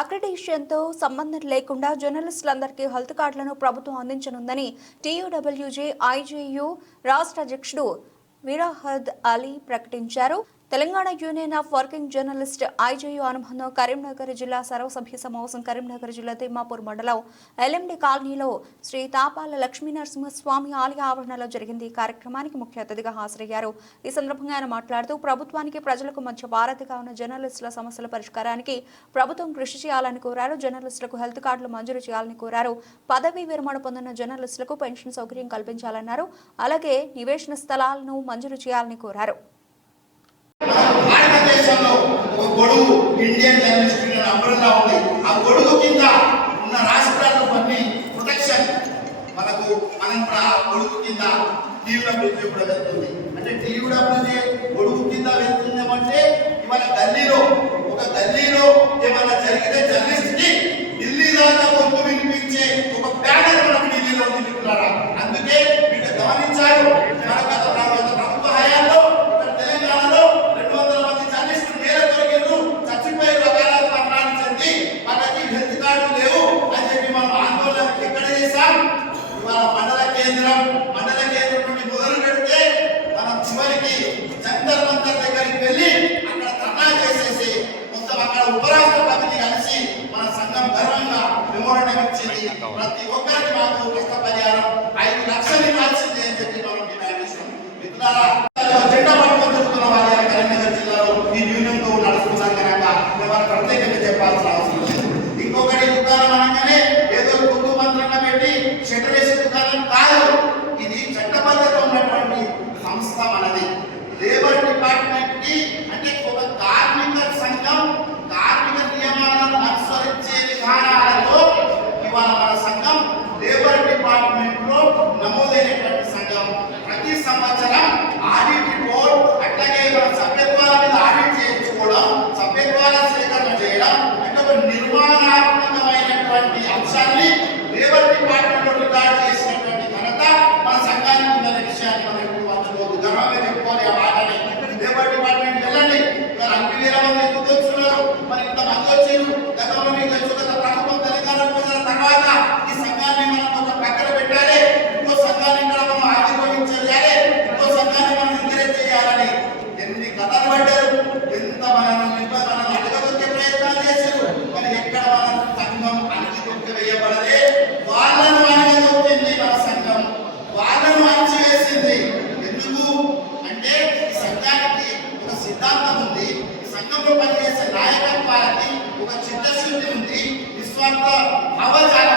అక్రిడేషన్తో సంబంధం లేకుండా జర్నలిస్టులందరికీ హెల్త్ కార్డులను ప్రభుత్వం అందించనుందని టీయూడబ్ల్యూజే ఐజేయూ రాష్ట్ర అధ్యక్షుడు విరాహద్ అలీ ప్రకటించారు. Telangana union of working journalist I J U అనుబంధం కరీంనగర్ జిల్లా సర్వసభ్య సమావేశం కరీంనగర్ జిల్లా తిమ్మాపూర్ మండలం ఎల్ఎండి కాలనీలో శ్రీ తాపాల లక్ష్మీనరసింహస్వామి ఆలయ ఆవరణలో జరిగింది ఈ కార్యక్రమానికి ముఖ్య అతిథిగా హాజరయ్యారు. ఈ సందర్భంగా ఆయన మాట్లాడుతూ ప్రభుత్వానికి ప్రజలకు మధ్య వారధిగా ఉన్న జర్నలిస్టుల సమస్యల పరిష్కారానికి ప్రభుత్వం కృషి చేయాలని కోరారు. జర్నలిస్టులకు హెల్త్ కార్డులు మంజూరు చేయాలని కోరారు. పదవీ విరమణ పొందిన జర్నలిస్టులకు పెన్షన్ సౌకర్యం కల్పించాలన్నారు. అలాగే నివేశన స్థలాలను మంజూరు చేయాలని కోరారు. భారతదేశంలో ఒక గొడుగు ఇండియన్ జర్నలిస్ట్ యూనియన్ అంబ్రెల్లా ఉంది. ఆ గొడుగు కింద ఉన్న రాష్ట్రాలకు కొన్ని ప్రొటెక్షన్ మనకు మనం కూడా ఆ గొడుగు కింద టీయూడబ్ల్యూజే కూడా వెళ్తుంది. అంటే టీయూడబ్ల్యూజే గొడుగు కింద వెళ్తుందేమంటే ఇవాళ ఢిల్లీలో చివరికి జంతర్ మంతర్ దగ్గరికి వెళ్ళి అక్కడ ధర్నా చేసేసి మొత్తం అక్కడ ఉపరాష్ట్రపతిని కలిసి మన సంఘం గర్వంగా మెమోరండం ఇచ్చింది. ప్రతి ఒక్కరికి మాకు నష్టపరిహారం ఐదు లక్షలు ఇవ్వాల్సిందే అని చెప్పి మనం డిమాండ్ చేస్తాం మిత్రులారా జెండా పట్టుకొని తిరుగుతున్న వాళ్ళ కరీంనగర్ జిల్లాలో ఈ యూనియన్ ఒక చిత్తశుద్ధి ఉంది నిస్వార్థ భావజాలం